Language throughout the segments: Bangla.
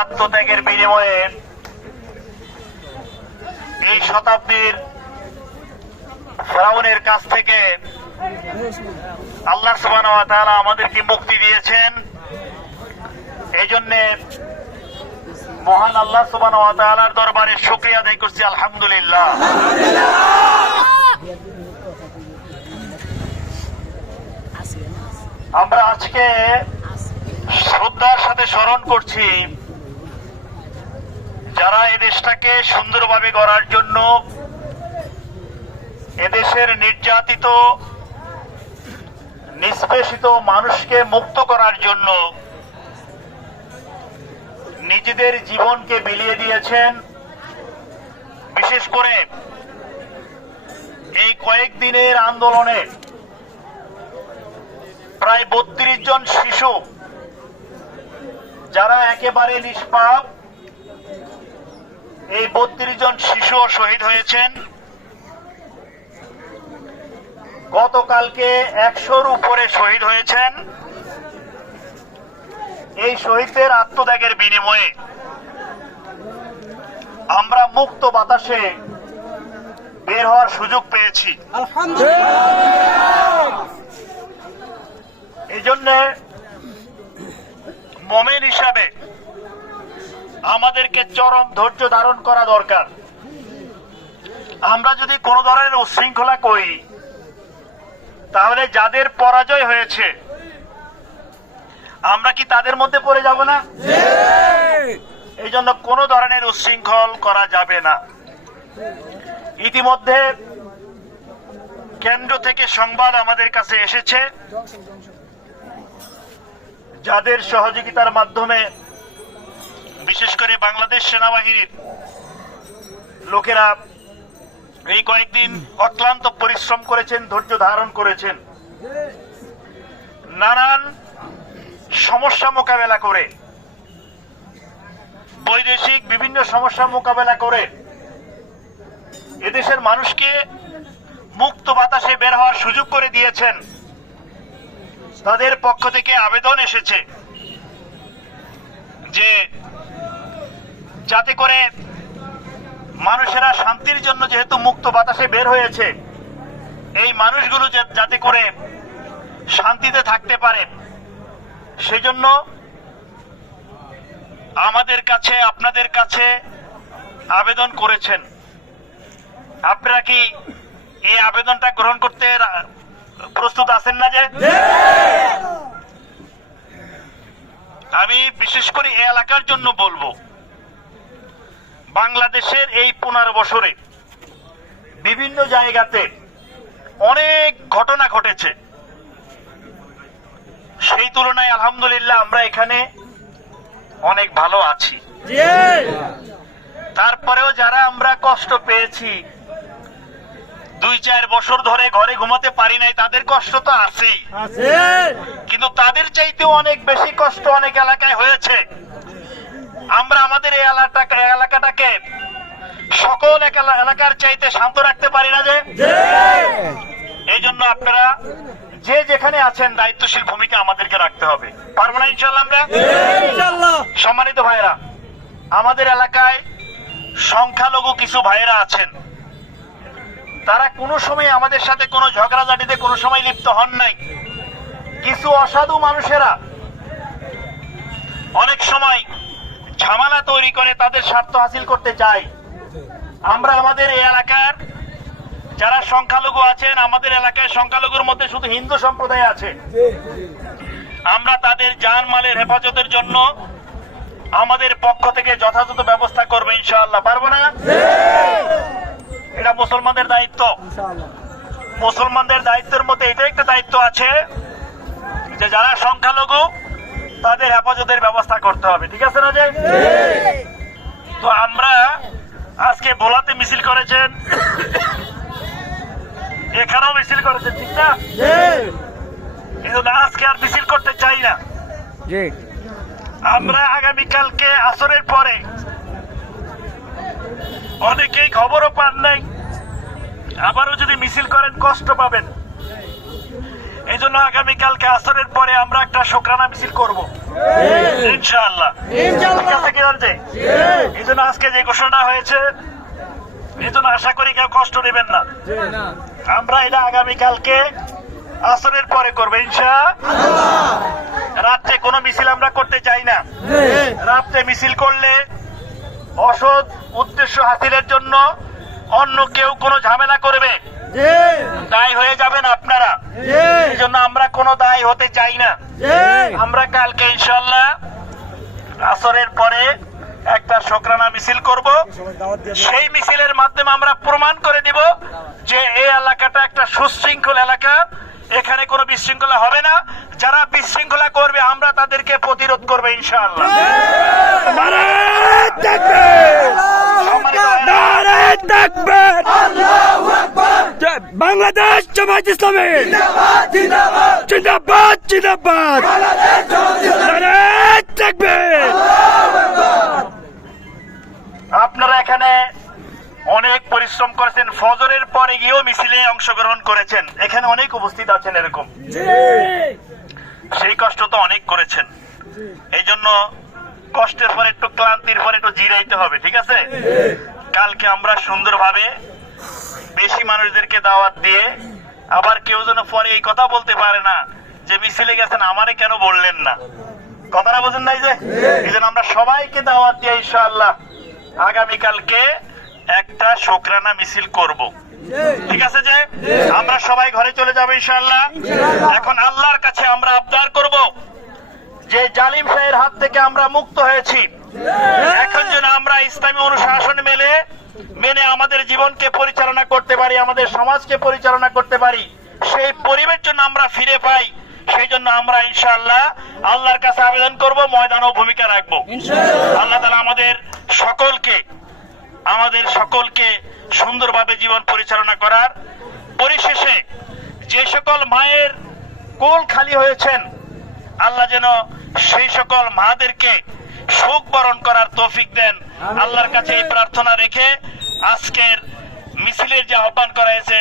আত্মত্যাগের বিনিময়ে এই শতাব্দীর ফেরাউনের কাছ থেকে আল্লাহ তাআলা আমাদেরকে মুক্তি দিয়েছেন। এই জন্যে মহান আল্লাহ তাআলার দরবারে শুকরিয়া আদায় করছি, আলহামদুলিল্লাহ। আমরা আজকে শ্রদ্ধার সাথে স্মরণ করছি, যারা এদেশটাকে সুন্দরভাবে গড়ার জন্য এদেশের নির্যাতিত, নিষ্পেষিত মানুষকে মুক্ত করার জন্য নিজেদের জীবনকে বিলিয়ে দিয়েছেন। বিশেষ করে এই কয়েকদিনের আন্দোলনে প্রায় বত্রিশ জন শিশু যারা একেবারে নিষ্পাপ এই বত্রিশ জন শিশু শহীদ হয়েছেন। গতকালকে একশোর উপরে শহীদ হয়েছেন। এই শহীদদের আত্মত্যাগের বিনিময়ে আমরা মুক্ত বাতাসে বের হওয়ার সুযোগ পেয়েছি। এই জন্য মোমেন হিসাবে আমাদেরকে চরম ধৈর্য ধারণ করা দরকার। আমরা যদি কোনো ধরনের উশৃঙ্খলা করি, তাহলে যাদের পরাজয় হয়েছে, আমরা কি তাদের মধ্যে পড়ে যাব না? এই জন্য কোনো ধরনের উশৃঙ্খল করা যাবে না। ইতিমধ্যে কেন্দ্র থেকে সংবাদ আমাদের কাছে এসেছে। যাদের সহযোগিতার মাধ্যমে বিশেষ করে বাংলাদেশ সেনাবাহিনীর লোকেরা এই কয়েকদিন অক্লান্ত পরিশ্রম করেছেন, ধৈর্য ধারণ করেছেন। নানান সমস্যা মোকাবেলা করে, বৈদেশিক বিভিন্ন সমস্যা মোকাবেলা করে এদেশের মানুষকে মুক্ত বাতাসে বের হওয়ার সুযোগ করে দিয়েছেন। তাদের পক্ষ থেকে আবেদন এসেছে যে যাতে করে মানুষেরা শান্তির জন্য যেহেতু মুক্ত বাতাসে বের হয়েছে, এই মানুষগুলো যাতে করে শান্তিতে থাকতে পারে। সেজন্য আমাদের কাছে, আপনাদের কাছে আবেদন করেছেন। আপনারা কি এই আবেদনটা গ্রহণ করতে প্রস্তুত আছেন না যে? আমি বিশেষ করে এই এলাকার জন্য বলব বাংলাদেশের এই পনেরো বছরে বিভিন্ন জায়গাতে অনেক ঘটনা ঘটেছে। সেই তুলনায় আলহামদুলিল্লাহ আমরা এখানে অনেক ভালো আছি। তারপরেও যারা আমরা কষ্ট পেয়েছি দুই চার বছর ধরে ঘরে ঘুমাতে পারি নাই তাদের কষ্ট তো আছেই। কিন্তু তাদের চাইতেও অনেক বেশি কষ্ট অনেক এলাকায় হয়েছে। আমরা আমাদের এই এলাকাটাকে এলাকাটাকে সকল এলাকার চাইতে শান্ত রাখতে পারি না যে। এই জন্য আপনারা যে যেখানে আছেন দায়িত্বশীল ভূমিকা আমাদেরকে রাখতে হবে। পারব না ইনশাল্লাহ আমরা? সম্মানিত ভাইরা আমাদের এলাকায় সংখ্যালঘু কিছু ভাইরা আছেন। তারা কোনো সময় আমাদের সাথে কোনো ঝগড়াঝাটিতে কোনো সময় লিপ্ত হন নাই। কিছু অসাধু মানুষেরা অনেক সময় ঝামেলা তৈরি করে তাদের স্বার্থ হাসিল করতে চায়। আমরা আমাদের এই এলাকার যারা সংখ্যালঘু আছেন, আমাদের এলাকায় সংখ্যালঘুর মধ্যে শুধু হিন্দু সম্প্রদায় আছে। আমরা তাদের জান মালের হেফাজতের জন্য আমাদের পক্ষ থেকে যথাযথ ব্যবস্থা করব ইনশাআল্লাহ। পারব না? এটা মুসলমানদের দায়িত্ব। মুসলমানদের দায়িত্বের মধ্যে এটা একটা দায়িত্ব আছে যে যারা সংখ্যালঘু তাদের হেফাজতের ব্যবস্থা করতে হবে। ঠিক আছে না যে তো আমরা আজকে বোলাতে মিছিল করেছেন। এখানেও মিছিল করেছেন ঠিক না? কিন্তু না আজকে আর মিছিল করতে চাই না। আমরা আগামীকালকে আসরের পরে অনেকেই খবরও পান নাই। আবারও যদি মিছিল করেন কষ্ট পাবেন। এই জন্য আগামীকালকে আসরের পরে আমরা একটা শোকরানা মিছিল করব। ইনশাআল্লাহ। এই জন্য আজকে যে ঘোষণা হয়েছে এই জন্য আশা করি কেউ কষ্ট নেবেন না। আমরা এটা আগামীকালকে আসরের পরে করব ইনশা। রাত্রে কোনো মিছিল আমরা করতে চাই না। রাত্রে মিছিল করলে অসৎ উদ্দেশ্য হাসিলের জন্য অন্য কেউ কোনো ঝামেলা করবে। দায়ী হয়ে যাবেন আপনারা। এই জন্য আমরা কোনো দায়ী হতে চাই না। আমরা কালকে ইনশাল্লাহ আসরের পরে একটা শোকরানা মিছিল করব। সেই মিছিলের মাধ্যমে আমরা প্রমাণ করে দিব যে এই এলাকাটা একটা সুশৃঙ্খল এলাকা। এখানে কোনো বিশৃঙ্খলা হবে না। যারা বিশৃঙ্খলা করবে আমরা তাদেরকে প্রতিরোধ করব ইনশাআল্লাহ। বাংলাদেশ জামাত ইসলামী! জিন্দাবাদ জিন্দাবাদ! পরিশ্রম করেছেন ফজরের পরে গিয়েও মিছিলে অংশগ্রহণ করেছেন। এখানে অনেক উপস্থিত আছেন এরকম। সেই কষ্ট তো অনেক করেছেন। এই জন্য কষ্টের পরে একটু ক্লান্তির পরে একটু জিরাইতে হবে ঠিক আছে? কালকে আমরা সুন্দরভাবে বেশি মানুষদেরকে দাওয়াত দিয়ে আবার কেউ যেন পরে এই কথা বলতে পারে না যে মিছিলে গেছেন আমারে কেন বললেন না? কথাটা বোঝেন নাই যে? এই আমরা সবাইকে দাওয়াত দিয়ে ইনশাআল্লাহ। আগামীকালকে একটা শোকরানা মিছিল করব। ঠিক আছে যে? আমরা সবাই ঘরে চলে যাব ইনশাআল্লাহ। এখন আল্লাহর কাছে আমরা আবদার করব যে জালিম শাহের হাত থেকে আমরা মুক্ত হয়েছি। এখন যেন আমরা ইসলামী অনুশাসন মেলে মেনে আমাদের জীবনকে পরিচালনা করতে পারি আমাদের সমাজকে পরিচালনা করতে পারি সেই পরিবেশ জন্য আমরা ফিরে পাই সেই জন্য আমরা ইনশাআল্লাহ আল্লাহর কাছে আবেদন করব ময়দান ও ভূমিকা রাখব। আল্লাহ তালা আমাদের সকলকে আমাদের সকলকে সুন্দরভাবে জীবন পরিচালনা করার। পরিশেষে যে সকল মায়ের কোল খালি হয়েছেন আল্লাহ যেন সেই সকল মাদেরকে শোক বরণ করার তৌফিক দেন। আল্লাহর কাছে এই প্রার্থনা রেখে আজকের মিছিলের যে আহ্বান করা হয়েছে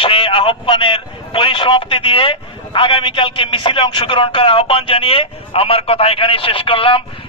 সেই আহ্বানের পরিসমাপ্তি দিয়ে আগামীকালকে মিছিলে অংশগ্রহণ করার আহ্বান জানিয়ে আমার কথা এখানে শেষ করলাম।